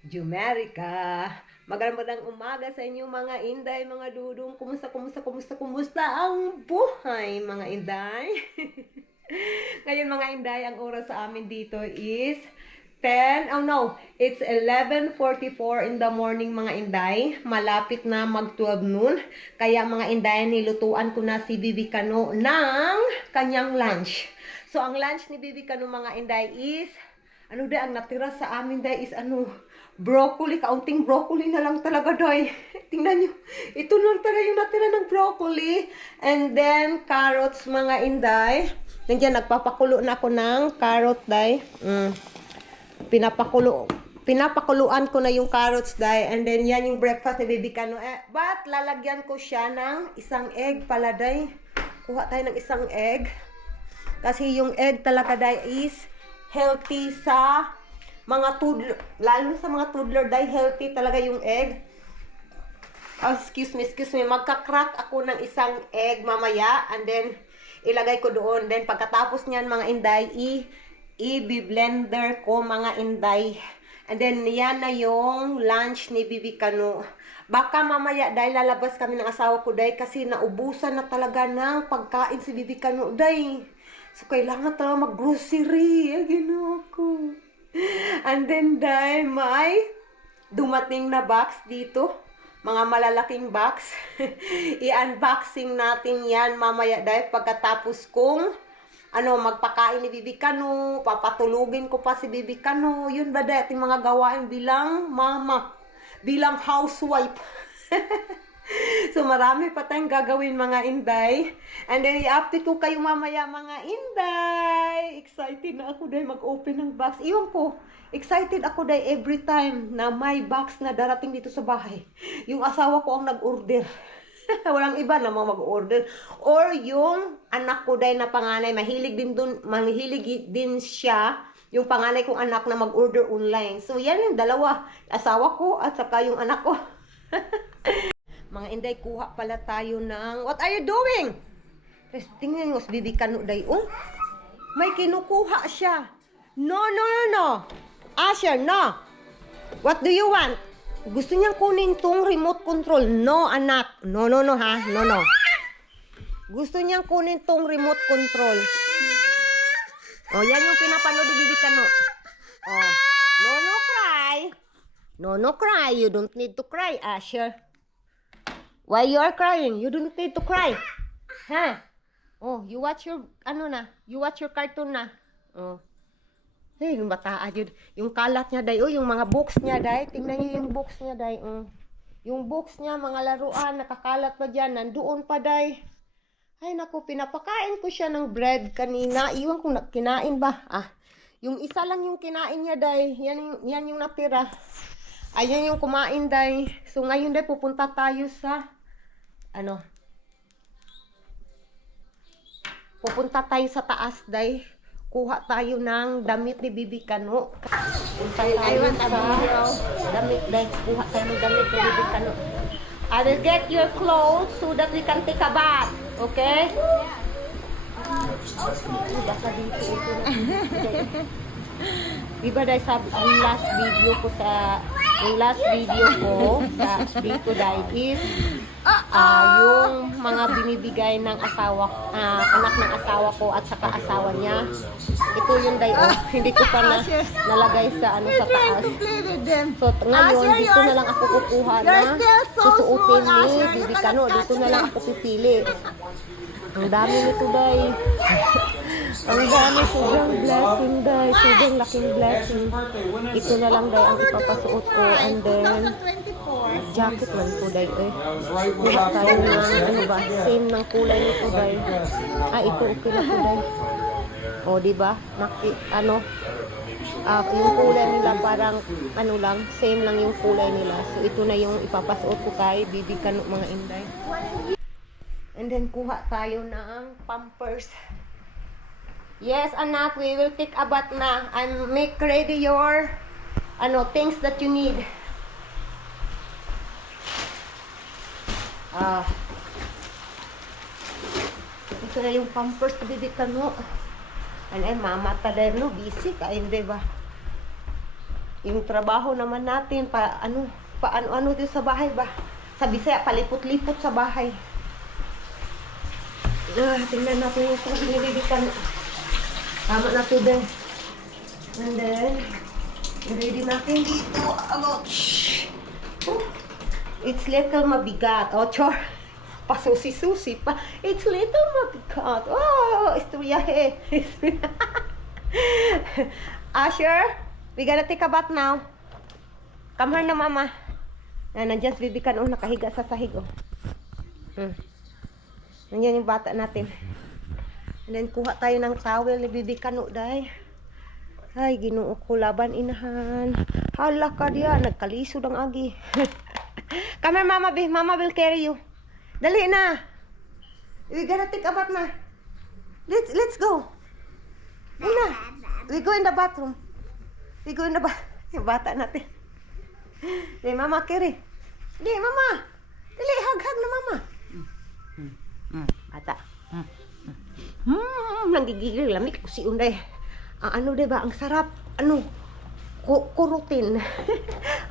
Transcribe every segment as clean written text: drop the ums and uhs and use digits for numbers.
Jumerica. Magandang umaga sa inyo mga inday, mga dudong. Kumusta ang buhay mga inday? Ngayon mga inday, ang oras sa amin dito is 10, oh no, it's 11:44 in the morning mga inday. Malapit na mag 12 noon. Kaya mga inday, nilutuan ko na si Bibi Kano ng kanyang lunch. So ang lunch ni Bibi Kano mga inday is ano day, ang natira sa amin day is broccoli. Kaunting broccoli na lang talaga day. Tingnan nyo. Ito lang talaga yung natira ng broccoli. And then, carrots mga inday. Nandiyan, nagpapakulo na ako ng carrot day. Pinapakuluan ko na yung carrots day. And then, yan yung breakfast ni Bibi Kano. But, lalagyan ko siya ng isang egg pala day. Kuha tayo ng isang egg. Kasi yung egg talaga day is healthy sa mga toddler, lalo sa mga toddler dahil healthy talaga yung egg. Oh, excuse me, magka-crack ako ng isang egg mamaya and then ilagay ko doon. Then pagkatapos niyan mga inday, i-blender ko mga inday. And then yan na yung lunch ni Bibi Kano. Baka mamaya dahil lalabas kami ng asawa ko dahil kasi naubusan na talaga ng pagkain si Bibi Kano dahil. So, kailangan talaga mag-grocery. Ginawa ko. And then, dahil may dumating na box dito. Mga malalaking box. I-unboxing natin yan mamaya dahil pagkatapos kong magpakain ni Bibi Kano, papatulugin ko pa si Bibi Kano. Yun ba dahil ating mga gawain bilang mama, bilang housewife. So, marami pa tayong gagawin mga inday. And then, i-update ko kayo mamaya mga inday. Excited na ako dahil mag-open ng box. Iwan ko, excited ako dahil every time na may box na darating dito sa bahay. Yung asawa ko ang nag-order. Walang iba na mag-order. Or yung anak ko dahil na panganay, mahilig din siya. Yung panganay kong anak na mag-order online. So, yan yung dalawa. Asawa ko at saka yung anak ko. Mga inday, kuha pala tayo ng... What are you doing? Tingnan mo si Bibi Kano day. Oh, may kinukuha siya. No. Asher, no. What do you want? Gusto niyang kunin tong remote control. No, anak. No, ha. No. Gusto niyang kunin tong remote control. Oh, yan yung pinapanood ni Bibi Kano. Oh, no cry. No cry. You don't need to cry, Asher. Why you are crying? You don't need to cry. Ha? Oh, you watch your, you watch your cartoon na. Oh. Hey, yung bataa yun. Yung kalat niya, day. Oh, yung mga books niya, day. Tingnan niyo yung books niya, day. Yung books niya, mga laruan, nakakalat pa dyan. Nandoon pa, day. Ay, naku, pinapakain ko siya ng bread kanina. Iwan kung kinain ba. Yung isa lang yung kinain niya, day. Yan yung natira. Ayun yung kumain, day. So, ngayon, day, pupunta tayo sa pupunta tayo sa taas, day. Kuha tayo ng damit ni Bibi Kano. Punta tayo sa damit, day. Kuha tayo ng damit ni Bibi Kano. I will get your clothes so that we can take a bath. Okay? Basta dito. Diba, day, ang last video ko sa dito, day, is yung mga binibigay ng anak ng asawa ko at saka asawa niya. Ito yung day, hindi ko pa nalagay sa sa taas. So ngayon dito na lang ako kukuha na susuotin ni Bibi Kano. Dito na lang ako pipili. Ang dami nito, day. Ang dami, sobrang blessing, day. Sobrang laking blessing. Ito na lang, day, ang ipapasuot ko. And then jacket man po, day. Kuha tayo ng same ng kulay nito, day. Ito okay na po, day. O, diba? Yung kulay nila parang same lang yung kulay nila. So ito na yung ipapasuot ko kay Bibi Kano mga inday. And then kuha tayo ng pampers. Yes, anak, we will take a bath na and make ready your things that you need. Ito na yung pampers ni Bibi Kano. Mama ta din, no? Busy ka, hindi ba? Yung trabaho naman natin, paano dito sa bahay ba? Sa Bisaya, palipot-lipot sa bahay. Tingnan natin yung binilikan. Tama na to din. And then, ready natin dito. Ouch! Oh, it's little mabigat. Oh, chor. Pasusi-susi pa. It's little mabigat. Oh, istorya eh. Asher, we gotta take a bath now. Come here na, mama. Nandiyan si Bibi Kano, nakahiga sa sahig. Oh. Nandiyan yung bata natin. And then, kuha tayo ng towel ni Bibi Kano, day. Ay, Ginoo ko, laban inahan. Hala ka diya, nagkalisod ang agi. Come here, mama, mama will carry you. Dali na. We gotta take a bath na. Let's go. Na. We go in the bathroom. We go in the yung bata natin. Dali, mama, carry. Dali, mama. Dali, hag na, mama. Bata. Nanggigigil, lamig ko si Unday. Ano diba, ang sarap, kurutin.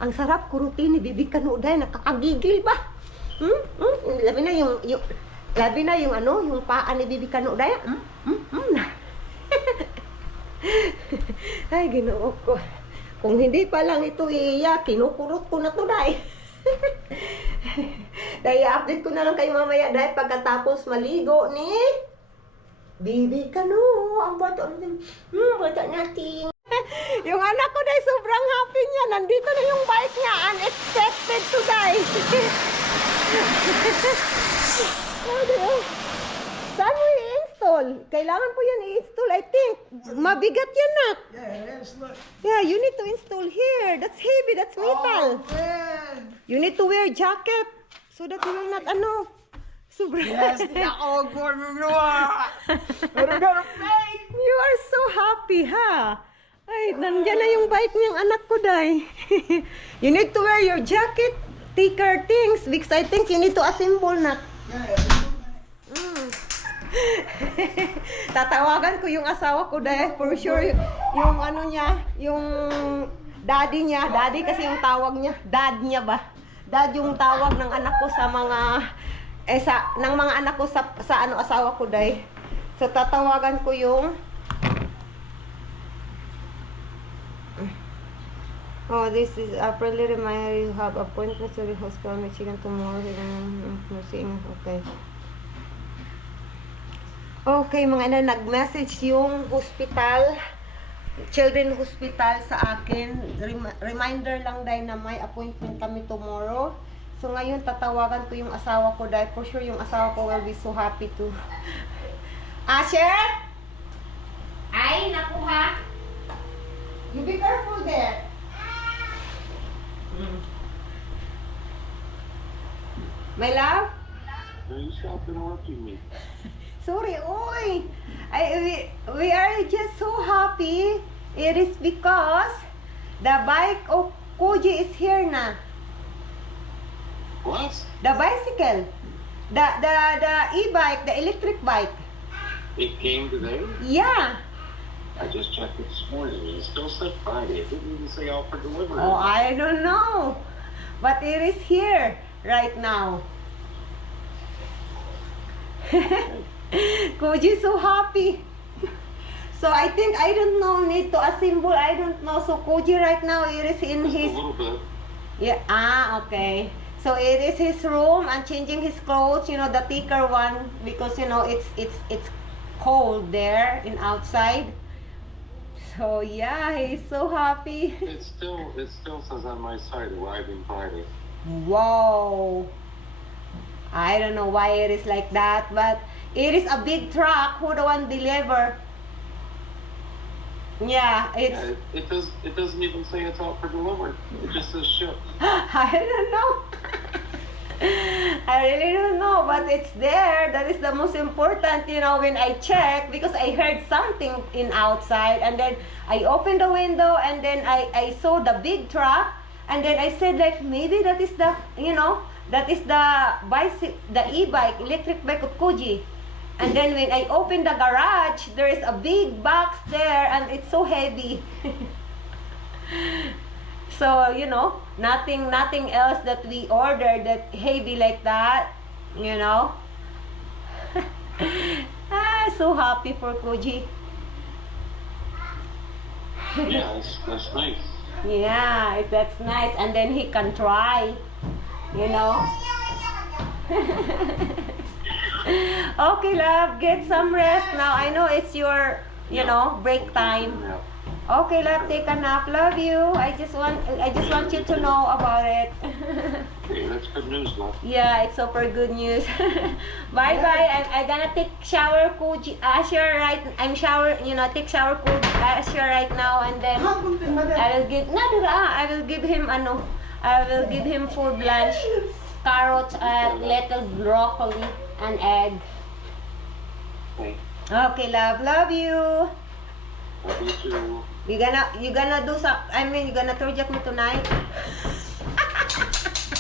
Ang sarap kurutin ni Bibi Kano, day, nakakagigil ba? Labi na yung yung paa ni Bibi Kano, day. Ay, Ginoo ko. Kung hindi pa lang ito iiyak, kinukurot ko na to, day. Dahil update ko na lang kay mamaya, day, pagkatapos maligo ni Bibi Kano, ang bata natin. Bata natin. Yung anak ko dahil sobrang happy niya. Nandito na yung bike niya. Unexpected today. Saan mo i-install? Kailangan po yan i-install, I think. Mabigat yan, nak. Yeah, it is. Look. Yeah, you need to install here. That's heavy. That's metal. Oh, man. You need to wear jacket so that you will not, Yes, oh, You are so happy, ha? Ay, nandyan na yung bike niyang anak ko, day. You need to wear your jacket, thicker things, because I think you need to assemble na. Tatawagan ko yung asawa ko, day. For sure, yung yung daddy niya. Daddy kasi yung tawag niya. Dad niya ba? Dad yung tawag ng anak ko sa mga ng mga anak ko sa asawa ko, day. So tatawagan ko yung this is a friendly reminder you have appointment to the hospital in Michigan tomorrow. Okay. Okay, mga nag-message yung hospital, children hospital sa akin. Reminder lang, day, na may appointment kami tomorrow. So ngayon tatawagan ko yung asawa ko, dahil for sure yung asawa ko will be so happy too. Asher? Ay, nakuha. You be careful there. My love? No, you stop interrupting me. Sorry, oy. We are just so happy. It is because the bike of Koji is here na. What? The bicycle. The e-bike, the electric bike. It came today? Yeah. I just checked it this morning and it still said Friday. It didn't even say out for delivery. Oh, I don't know. But it is here right now. Koji so happy. So I think, I don't know, need to assemble, I don't know. So Koji right now, it is in Just his... a little bit. Yeah, okay. So it is his room and changing his clothes, the thicker one, because it's cold there in outside. So yeah, he's so happy. It still says on my site arriving Friday. Wow. I don't know why it is like that, but it is a big truck who the one deliver. Yeah, it's... Yeah, it doesn't even say it's out for delivery. It just says shipped. I don't know. I really don't know, but it's there. That is the most important, when I check, because I heard something in outside, and then I opened the window, and then I saw the big truck, and then I said, like, maybe that is the, that is the bicycle, the e-bike, electric bike of Koji. And then when I opened the garage, there is a big box there, and it's so heavy. So, you know, nothing else that we ordered that heavy like that, you know. So happy for Koji. Yeah, that's nice. Yeah, that's nice. And then he can try, you know. Okay, love, get some rest now. I know it's your, you know, break time. Yeah. Okay, love, take a nap. Love you. I just want you to know about it. Okay, that's good news, love. Yeah, it's super good news. Bye bye. I'm gonna take shower Koji Asher right. I'm shower, you know, take shower Koji Asher right now, and then I will give him food lunch, carrots, little broccoli, and egg. Okay. Okay, love you. Love you too. You gonna do some? I mean, you gonna project me tonight?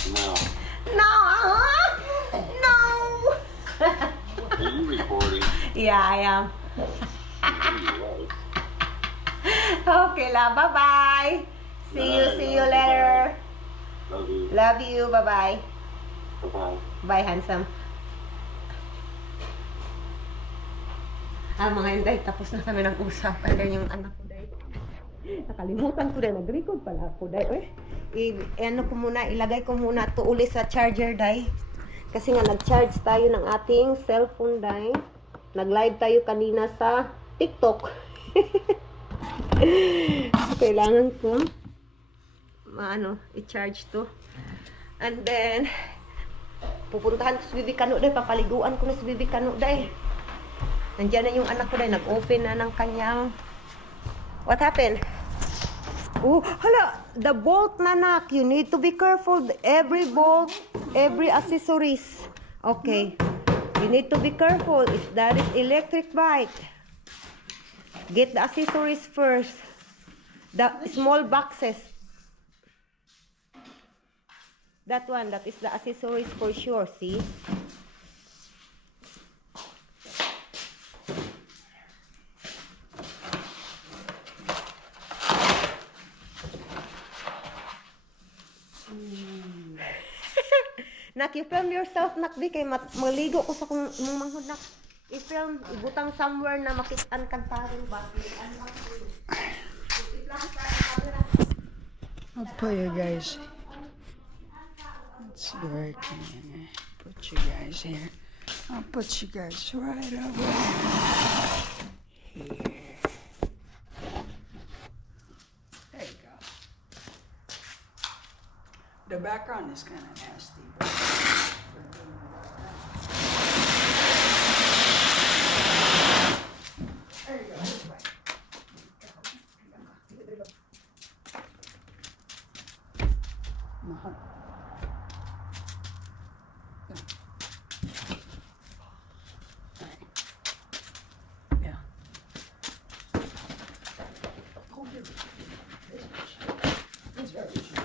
No. No, no. Are you recording? Yeah, I am. Right. Okay, love. Bye bye. See you later. Love you. Love you. Bye bye. Bye-bye. Bye, handsome. Mga Inday, tapos na kami nag-usap. Ayan yung anak ko, Day. Nakalimutan ko, Day. Nag-record pala ako, Day. Ilagay ko muna to uli sa charger, Day. Kasi nga, nag-charge tayo ng ating cellphone, Day. Nag-live tayo kanina sa TikTok. Kailangan ko i-charge to. And then, pupuntahan ko si Bibi Kano, Day. Papaliguan ko na si Bibi Kano, Day. Nandiyan na yung anak ko, Day. Nag-open na ng kanyang... What happened? Oh, hala! The bolt, nanak. You need to be careful. Every bolt, every accessories. Okay. You need to be careful. If that is electric bike, get the accessories first. The small boxes. That one, that is the accessories for sure. See? Nak, i-film yourself, Nak, di kay maligo ko sa kung manghod, Nak. I-film, ibutang somewhere na makitaan kang tarong ba. I'll put you guys. Let's see where I can put you guys here. I'll put you guys right over here. There you go. The background is kind of nasty, but there you go. This way. Mahal. Yeah. Oh, here we go. This is very cheap.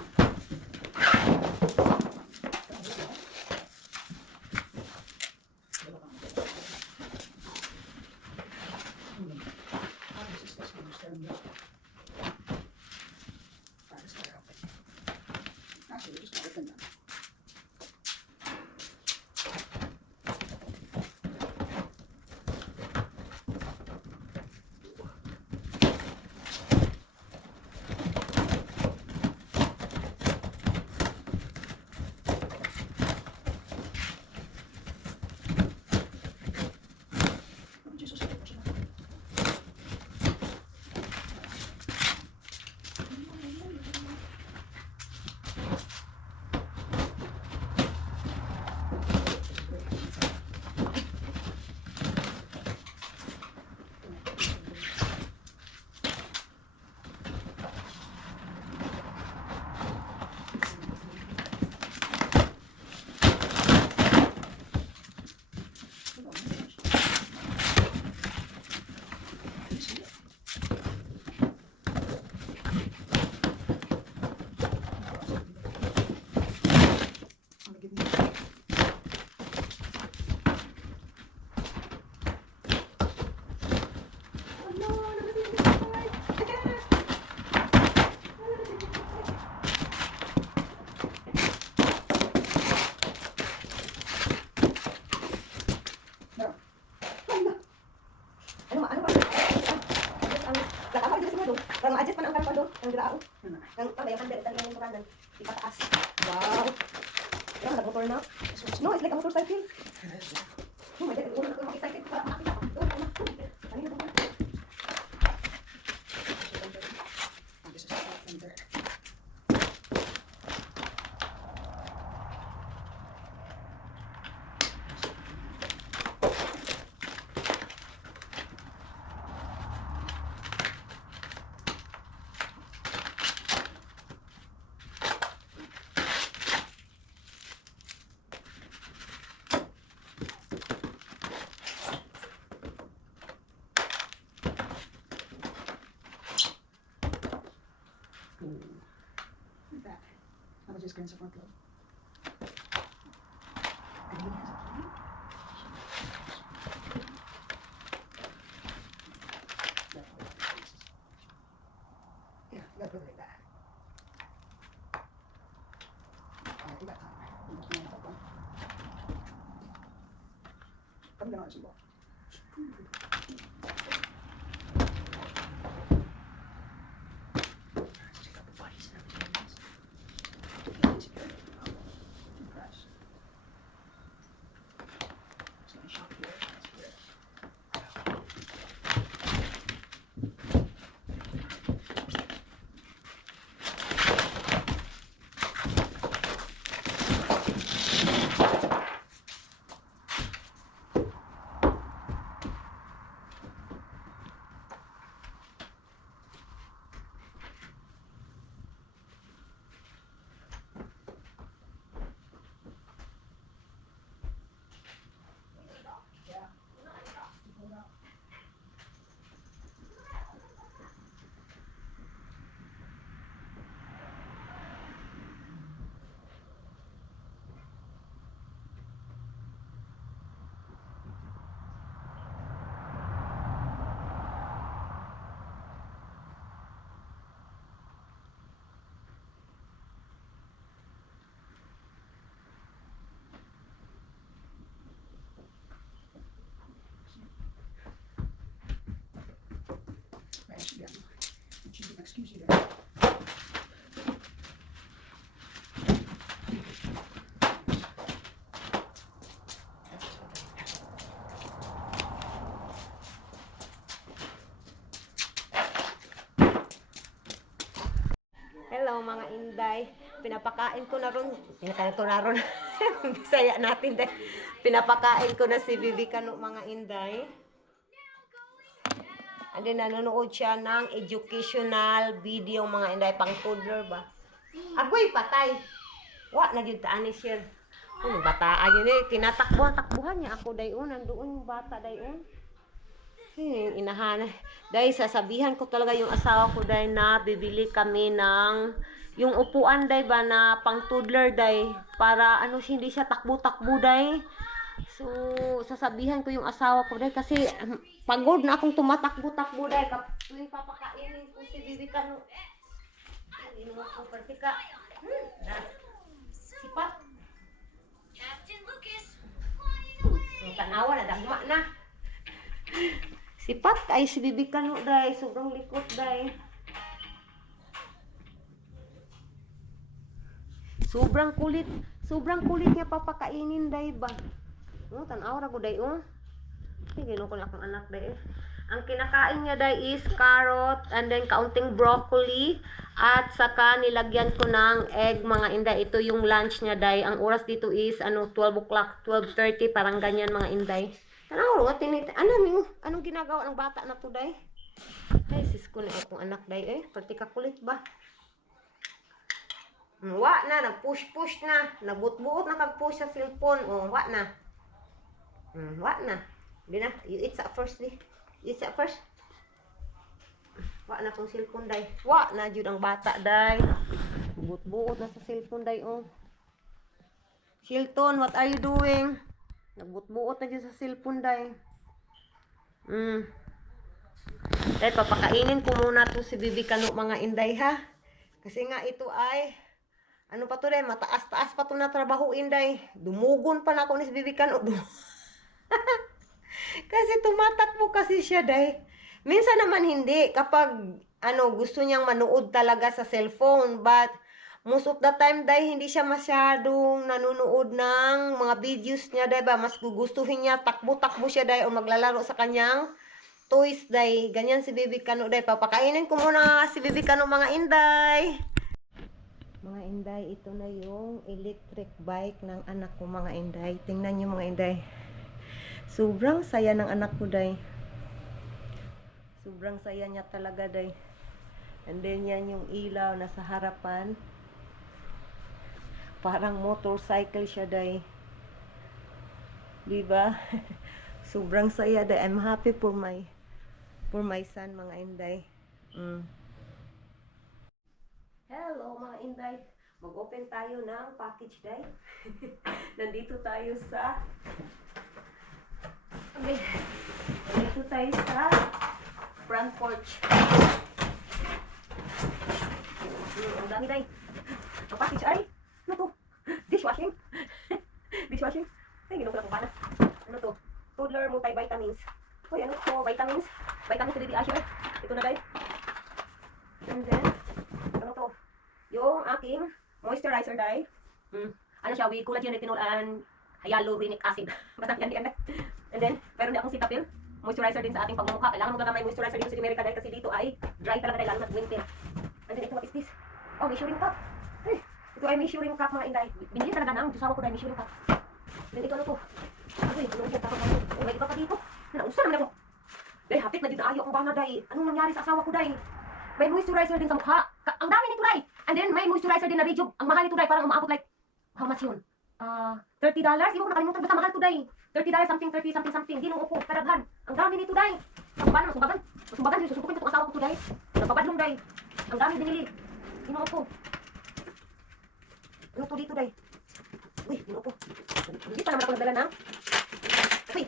Actually, we're just gonna open them. Oh, Jesus, what's your name? Ang tambay, ang handle, dali yung kanan. Ipataas. Wow. Yan, nag-motor na. No, it's like a motorcycle. Oh my God, I'm excited. Parang makita ko. Kanina ba? This is the fender. That. I'll just rinse the front load. Yeah, you gotta put it like that. Alright, we got time. We just want to help one. Come down, Simba. Excuse you there. Hello mga Inday. Pinapakain ko na ron. Pinakain ko na ron. Bisaya natin dahil. Pinapakain ko na si Bibi Kano mga Inday. And then nanonood siya ng educational video mga Inday. Pang toddler ba? Agoy, patay. Wa, nagyutaan ni siya. Bataan yun eh. Tinatakbuhan niya ako dayon. Nandoon yung bata dayon. Inahanay. Dahil sasabihan ko talaga yung asawa ko dahil na bibili kami ng yung upuan dahil ba na pang toddler dahil para ano hindi siya takbo-takbo dahil. So sasabihan ko yung asawa ko dahil kasi pagod na akong tumatakbo-takbo dahil kapag papakainin ko si Bibi Kano. Hindi mo ko pertika. Sipat. Captain Lucas, Ang tanawa na dagma na. Sipat ay si Bibi Kano day, sobrang likot day. Sobrang kulit niya papakainin day ba. Tanaw ra ko day Sige no ko na akong anak day. Ang kinakain niya day is carrot and then kaunting broccoli at saka nilagyan ko ng egg mga Inday. Ito yung lunch niya day. Ang oras dito is 12 o'clock, 12:30 parang ganyan mga Inday. Tanaw nga anong ginagawa ng bata na to day? Ay sis ko na akong anak day pertika kulit ba? Wa na nag-push na, nabut-buot na kag-push sa cellphone. Wa na. Wa na. Di na, you eat sa first di. Eat sa first. Wa na tong cellphone day. Wa na jud ang bata day. But-buot na sa cellphone day Shilton, what are you doing? Nagbut-buot na dyan sa cellphone day. Dahil papakainin ko muna to si Bibi Kano mga Inday ha. Kasi nga ito ay ano pa to day, mataas-taas pa to na trabahuin day. Dumugon pa na ako ni si Bibi Kano. Kasi tumatakbo kasi siya day. Minsan naman hindi kapag gusto niyang manood talaga sa cellphone. But, most of the time, day, hindi siya masyadong nanonood ng mga videos niya, day ba? Mas gugustuhin niya, takbo-takbo siya, day, o maglalaro sa kanyang toys, day. Ganyan si Baby Kano, day. Papakainin ko muna si Baby Kano, mga inday. Mga inday, ito na yung electric bike ng anak ko, mga inday. Tingnan niyo, mga inday. Sobrang saya ng anak ko, day. Sobrang saya niya talaga, day. And then, yan yung ilaw na sa harapan. Parang motorcycle siya, day. Diba? Sobrang saya, day. I'm happy for my son, mga inday. Hello, mga inday. Mag-open tayo ng package, day. Nandito tayo sa... Okay. Nandito tayo sa front porch. Ang dami, day. Ang package ay... Ano to? Dishwashing? Dishwashing? Ay, ginagawa ko pa na. Ano to? Toddler multivitamins. Uy, ano to? Vitamins. Vitamins sa Baby Asher. Ito na, day. And then, ano to? Yung aking moisturizer, day. Ano siya? With collagen, retinol, and hyaluronic acid. Basta yan. And then, meron din akong Cetaphil. Moisturizer din sa ating pagmumukha. Kailangan mo gagamay moisturizer dito sa Amerika, day. Kasi dito ay dry talaga, day. Lalo na winter. And then, ito, what is this? Oh, measuring cup. Ay, ito ay measuring cup, mga inday. Binili talaga ng jusawa ko, day, measuring cup. Then, ito ano to? Uy, tulungan ko. Oh, may iba pa dito. Nausa naman ako. Day, hapit na dito ayo akong bana, day. Anong nangyari sa asawa ko, day? May moisturizer din sa mukha. Ang dami nito, day. And then, may moisturizer din na Rejuve. Ang mahal nito, day. Parang umaabot like, how much yun? $30? Hindi ko nakalimutan. Basta mahal to, day. $30 something, 30 something something. Hindi nung upo, karaghan. Ang dami nito, day. Paano, masumbagan? Masumbagan, susubukin ko itong asawa ko to, day. Nagpabadlong, day. Ang dami binili. Hindi nung upo. Ano to dito, day? Uy, hindi nung upo. Hindi pa naman ako nagdala ng... Uy.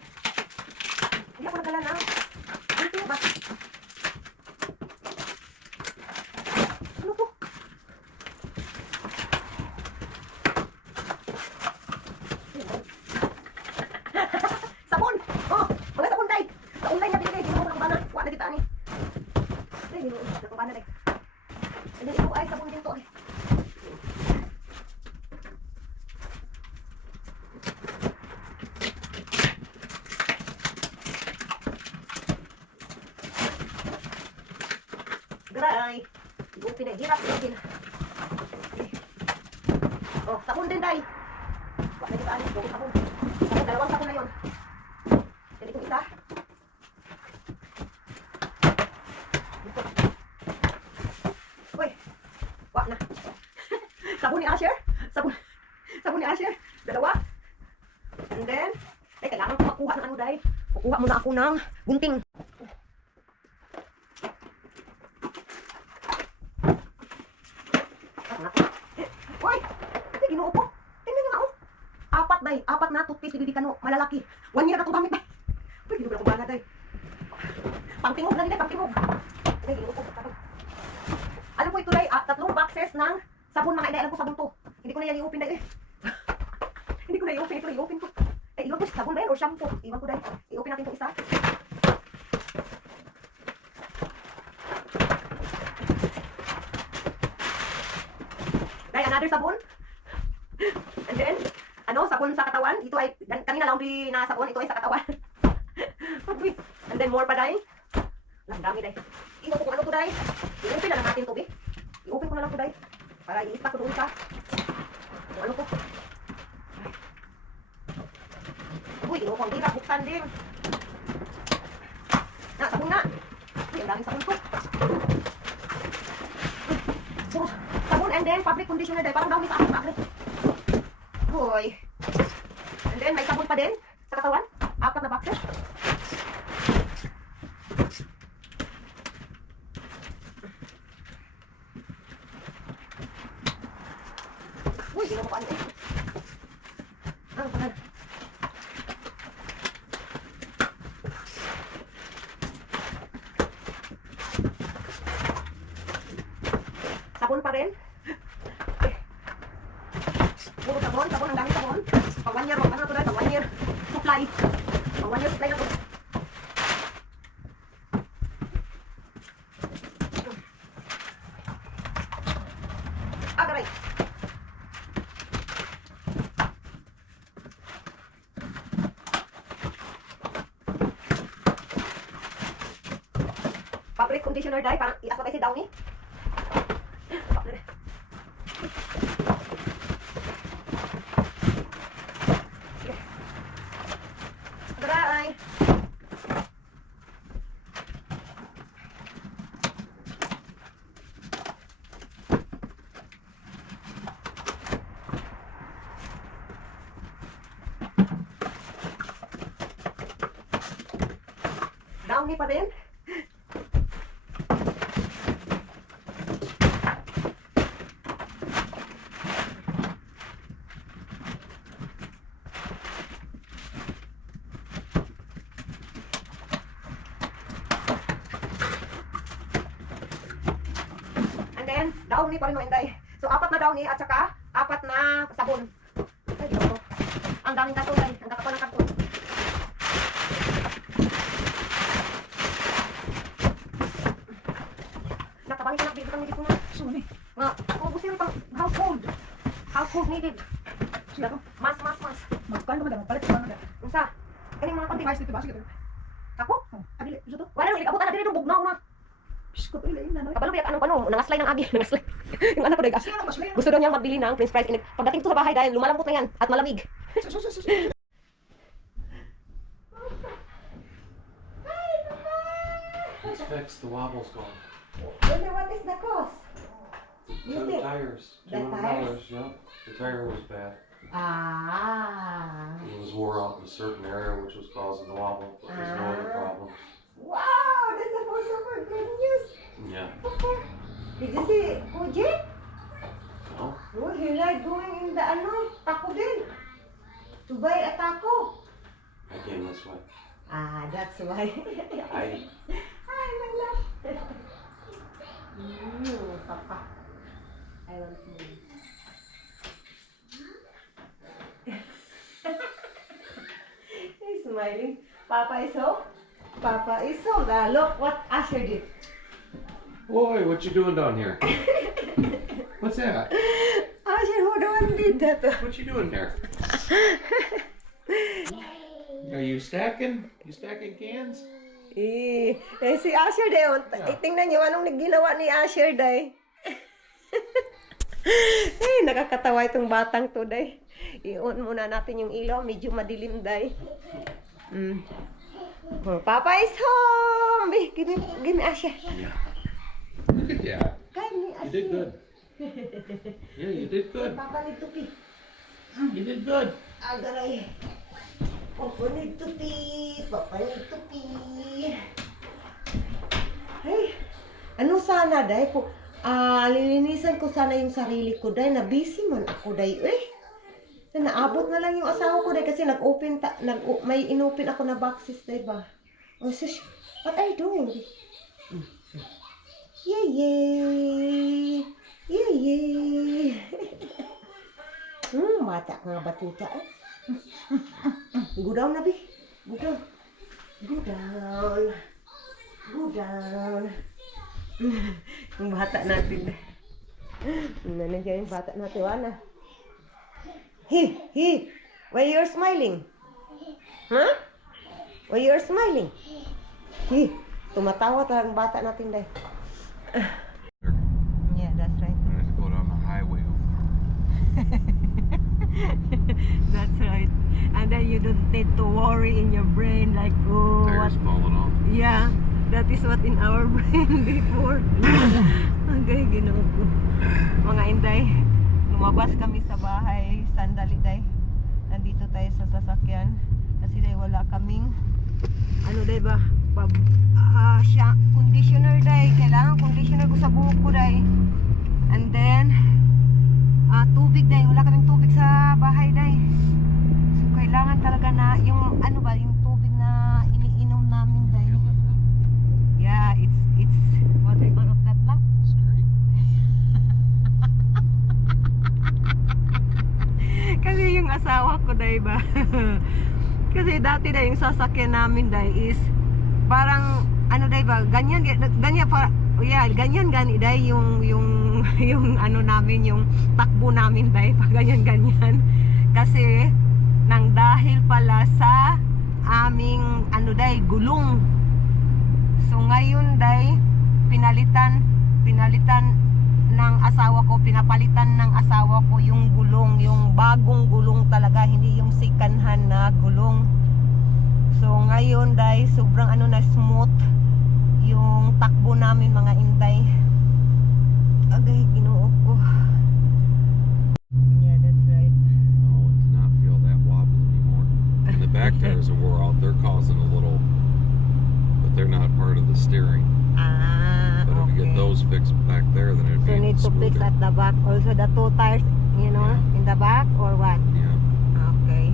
Hindi ako nagdala ng... Dito ba? Ano to? Sabon! Oh! Mga sabon, day! Sa online na binigay. Hindi mo ako nakabana. Wala na dito, ani. Ay, hindi mo nakabana, day. And then ito ay sabon din to, eh. Daray. Ipin na. Hirap. Ipin. Oh, sabon din, day. Wala na dito, ani. Sabon. Sabon. Dalawang sabon na yun. Yan itong isa. Uy. Wala na. Sabon ni Asher. Sabon ni Asher. Dalawa. And then, ay, kailangan ko makuha ng ano, day. Kukuha muna ako ng gunting. Uy! Kasi ginoo ko. Tingnan nyo nga, oh. Apat, day. Apat na toothpaste ni Baby Kano. Malalaki. 1 year na itong gamit, day. Uy, ginoo ko ba na, day. Pangtingog lang, day. Pangtingog. Ay, ginoo ko. Alam ko ito, day. 3 boxes ng sabon, mga inday. Alam ko sabon to. Hindi ko na yan i-open, day. Hindi ko na i-open. Ito, i-open ko. Eh, iwan ko sabon ba yan or shampoo? Iwan ko, day. I-open natin itong isa. Day, another sabon. And then, sabon sa katawan. Ito ay, kanina laundry na sabon. Ito ay sa katawan. And then, more pa, day. Ang dami, day. Iwan ko kung ano to, day. I-open na lang natin ito, be. I-open ko na lang to, day. Para i-stack ko doon sa kung ano ko. Uy, ginoo ko ang hirap. Buksan din. Na, sabon na. Uy, ang daming sabon ko. Puro sabon and then fabric conditioner, day. Parang dami sa aking fabric. Uy. And then, may sabon pa din sa katawan. 4 na boxes. Uy, ginoo ko ano eh. Ang pangal. Sabon pa rin. Puro sabon, sabon, ang dami sabon. Pang 1 year, ano na to, pang 1 year supply. Pang 1 year supply na to. Agaray. Fabric conditioner dahil parang iasa tayo si Downy. Sige. Agaray. Downy pa din. And then, Downy pa rin mga inday. So, 4 na Downy at saka 4 na sabon. Ay, Diyos ko. Ang daming karton guys. Ang kakapal ng karton. Nakabangin ka na, bibig kang nilip ko na. Suni. Nga, ubusin pang household. Household needed. Sige ako. Mas. Magkano ba magpalit ko na. Unsa? Kaning mga konti. Price dito ba? Sige. Ako? Oh, adili. Gusto to? Wala nang ilig. Ako na, dili nung bugnaw na. Pisko to ilayin na no. Kabalo biyak anong pano, nangaslay ng agi, nangaslay. Yung anak ko dahil, Sige na mas gusto daw niyang magbili ng French fries. Pagdating ko sa bahay dahil lumalambot na yan at malamig. Sus. Let's fix the wobble's gone. Wonder what is the cost? You Two think? tires. The $200. Yep. The tire was bad. Ah. It was wore out in a certain area, which was causing the wobble. But there's no other problem. Wow, that's a for super good news. Yeah. Okay. Did you see Kuji? No. Oh, he like going in the taco din. To buy a taco. I came this way. Ah, that's why. I Hi, my love. Papa. I want to. He's smiling. Papa is so. Look what Asher did. Boy, what you doing down here? What's that? Asher, who the one did that? What you doing there? Are you stacking? You stacking cans? Si Asher day. Tingnan niyo anong ginawa ni Asher day. Nakakatawa itong batang to day. I-on muna natin yung ilaw, medyo madilim day. Papa is home. Give me Asher. Yeah. Look at that. Give me You Asher. did good. Yeah, you did good. Papa need to pee. You did good. Agaray. Papa need to pee. Papa need to pee. Ay, ano sana day po? Lilinisan ko sana yung sarili ko day. Na busy man ako day. Naabot na lang yung asawa ko day kasi may inopen ako na boxes day ba? Oh, sis, what are you doing? Yay! Bata ka nga batuta eh. Go down na, Bi. Go down. Yung bata natin. Nandiyan yung bata natin. Wala. He. Why you're smiling? Huh? Why you're smiling? He. Tumatawa talagang bata natin dahil. Yeah, that's right. I'm gonna go down the highway. That's right. And then you don't need to worry in your brain like, oh, what? Tires falling off. Yeah, that is what in our brain before. Okay, ginoo ko. Mga inday, lumabas kami sa bahay, sandali day. Nandito tayo sa sasakyan. Kasi day wala kaming, ano day ba? Conditioner day. Kailangan conditioner ko sa buhok ko day. And then, tubig day. Wala kaming tubig sa bahay day. So, kailangan talaga na, yung ano ba, yung tubig na iniinom namin day. Yeah, it's what I call of that lang. Straight. Kasi yung asawa ko day ba? Kasi dati day yung sasakyan namin day is parang ano day ba? Ganyan para yeah, ganyan gani day yung yung ano namin, yung takbo namin day, pag ganyan-ganyan. Kasi nang dahil pala sa aming ano day, gulong. So ngayon day, pinalitan ng asawa ko, pinapalitan ng asawa ko yung gulong, yung bagong gulong talaga, hindi yung second hand na gulong. So ngayon day, sobrang ano na smooth yung takbo namin mga inday. Agay, ginoo ko. Yeah, that's right. Oh, it did not feel that wobble anymore. And the back tires are wore out. They're causing a little, but they're not part of the steering. But if you Okay. get those fixed back there, then it'd So be need to fix smoother. at the back also the two tires, you know, Yeah. in the back or what? Yeah. Okay.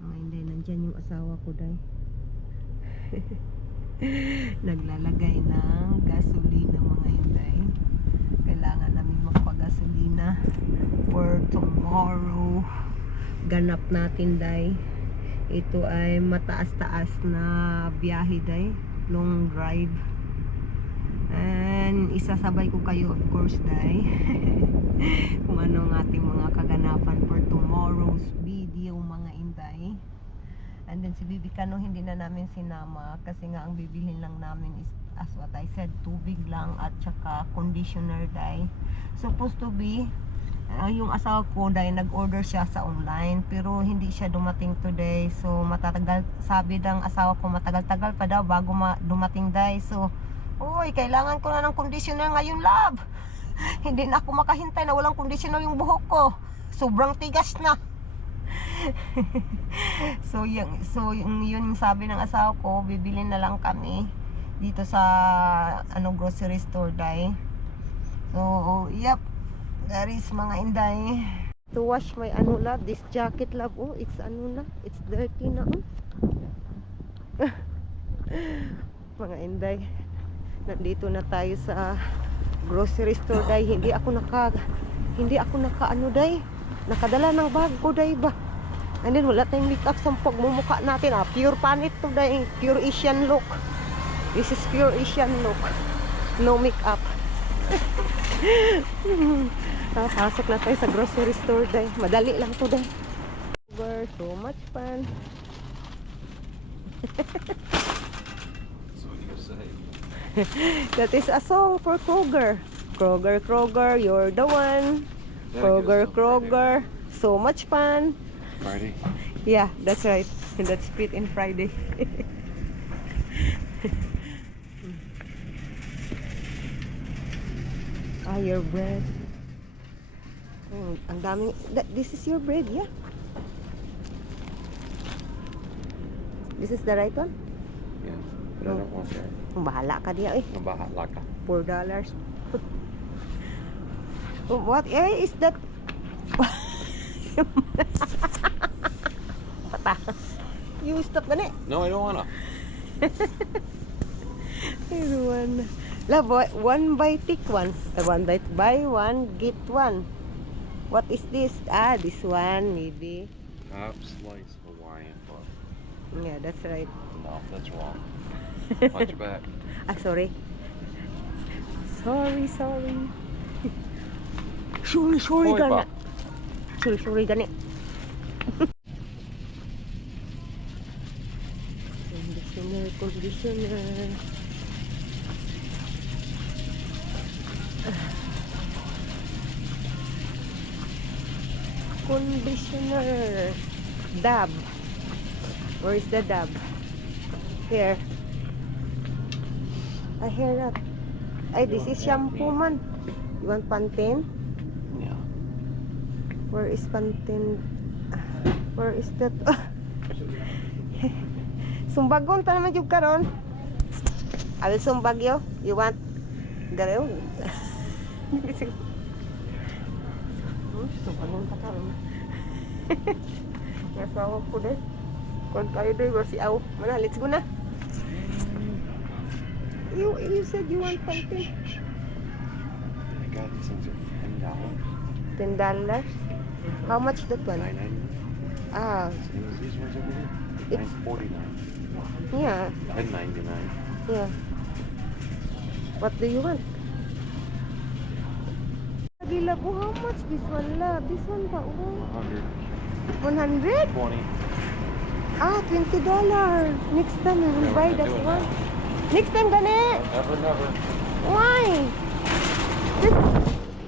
Mga inday, nandyan yung asawa ko day. Naglalagay ng gasolina mga inday. Kailangan namin magpagasolina for tomorrow. Ganap natin day. Ito ay mataas-taas na biyahe day, long drive. And isasabay ko kayo of course day kung ano ang ating mga kaganapan for tomorrow's video mga inday. And then si Bibi Kano hindi na namin sinama kasi nga ang bibilhin lang namin is, as what I said, tubig lang at saka conditioner day. Supposed to be yung asawa ko dahil nag-order siya sa online pero hindi siya dumating today. So matatagal, sabi ng asawa ko matagal-tagal pa daw bago dumating dahil. So uy, kailangan ko na ng conditioner ngayon love. Hindi na ako makahintay na walang conditioner yung buhok ko, sobrang tigas na. So yung yun sabi ng asawa ko, bibili na lang kami dito sa ano grocery store dahil. So yep, that is mga inday. To wash my ano love, this jacket love, oh it's ano na, it's dirty na mga inday. Nandito na tayo sa grocery store day. Hindi ako naka ano day, nakadala ng bag ko day ba. And then wala tayong makeup sa pagmumukha natin. Pure panit to day, pure Asian look. This is pure Asian look, no makeup. Pasok na tayo sa grocery store day. Madali lang to day. So much fun. So what do you say? That is a song for Kroger. Kroger, Kroger, you're the one. Kroger, Kroger, so much fun. Friday. Yeah, that's right. That's Fit in Friday. Your bread. Ang daming. This is your bread, yeah? This is the right one? Yeah. But I don't want that. Bahala ka diya eh. Mabahala ka. $4. What is that? Pata. You stop gani. No, I don't wanna. Everyone. Love, one buy take one. One buy one get one. What is this? This one maybe. Top slice Hawaiian bun. Yeah, that's right. No, that's wrong. Watch your back. Sorry. Sorry. Sorry Hoy, gani. ba? Sorry gani. Conditioner. Conditioner. Dab. Where is the dab? Here. I hear that. Ay, this is shampoo man. You want Pantene? Yeah. Where is Pantene? Where is that? Sumbagon ta naman yung karon. I will sumbag you. You want? Garayo? Sumbagon ta karon. Nasawa ko din. Kung tayo doon, wasi aw. Mana, let's go na. You said you want Pantene. I got these things at $10. $10? How much that one? $9.99. Ah, Same as these ones over here. It's- $9.49. yeah. $10.99. Yeah. What do you want? Gila po, how much this one, love? This one ba? Oh. 100, 100? 20. Ah, $20. Next time we will buy that doing one. Next time, gani? Never. Why?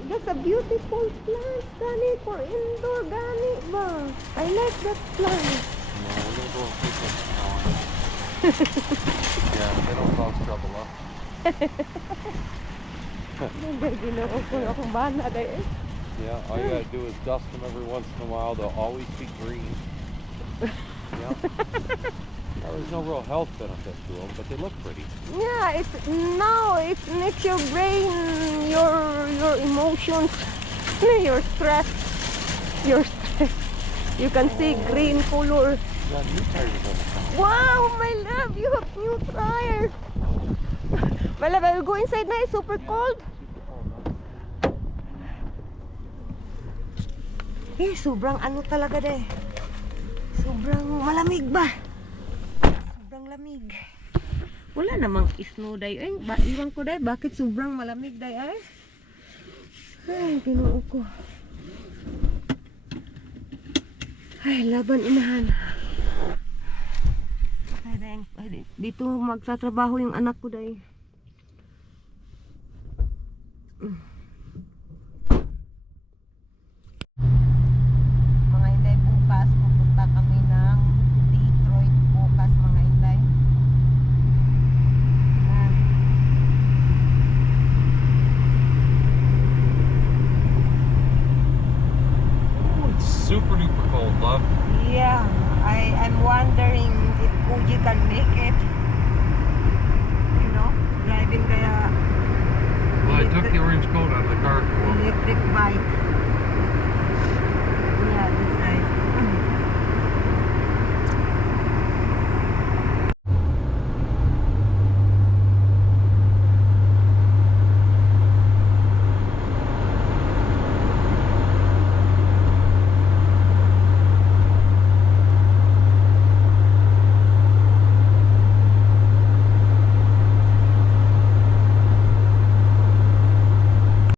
That's a beautiful plant, gani, for indoor, gani ba? I like that plant. No, we're gonna go and pick it now. Yeah, they don't cause trouble, huh? Ginawa ko akong bana dahil. Yeah, all you gotta do is dust them every once in a while. They'll always be green. Yeah. Now, there's no real health benefit to them, but they look pretty. Yeah, it makes your brain, your emotions, your stress. You can see green color. You got new tires on the car. Wow, my love, you have new tires. My love, I will go inside na. It's super cold. Eh, sobrang ano talaga deh. Sobrang malamig ba? Sobrang lamig. Wala namang snow day. Ay, iwan ko day. Bakit sobrang malamig day ay? Ay, Ginoo ko. Ay, laban inahan. Ay, deng. Ay, dito magtatrabaho yung anak ko day. Mga inday, bukas pupunta kami ng Detroit bukas, mga inday. Oh, it's super duper cold, love. Yeah, I'm wondering if Fuji can make it. You know, driving the Well, I took the orange coat out of the car for him. electric bike.